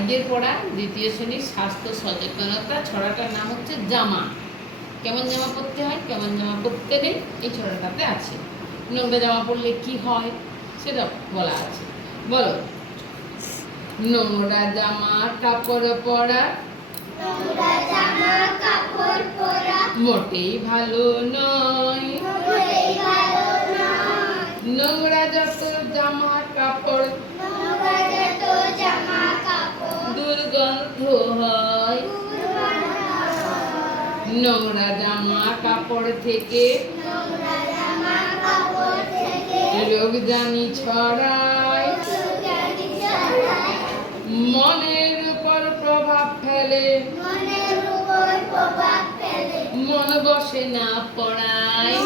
আজকের পড়া দ্বিতীয় শ্রেণীর স্বাস্থ্য সচেতনতা ছড়াটার নাম হচ্ছে জামা। কেমন জামা পরতে হয়, কেমন জামা পরতে নেই, এই ছড়াটাতে আছে। নোংরা জামা পরলে কি হয় সেটা বলা আছে। বলো, নোংরা জামা কাপড় পরা মোটেই ভালো নয়। নোংরা যত জামা কাপড় দুর্গন্ধ হয়। নোংরা জামা কাপড় থেকে রোগ জানি ছড়ায়। মনের উপর প্রভাব ফেলে, মন বসে না পড়ায়।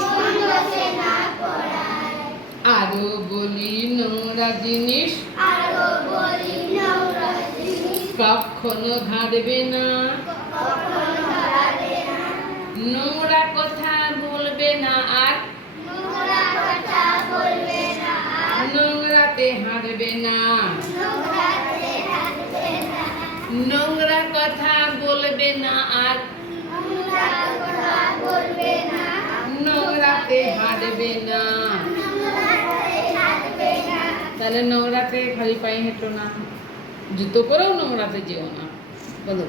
আরো বলি নোংরা জিনিস কখনো ঘাটবে না। নোংরা কথা বলবে না আর নোংরাতে হাঁটবে না। নোংরা কথা বলবে না আর নোংরাতে হাঁটবে না। তাহলে নোংরাতে খালি পায়ে হেঁটো না, জুতো পরেও নোংরাতে যেও না। বলো।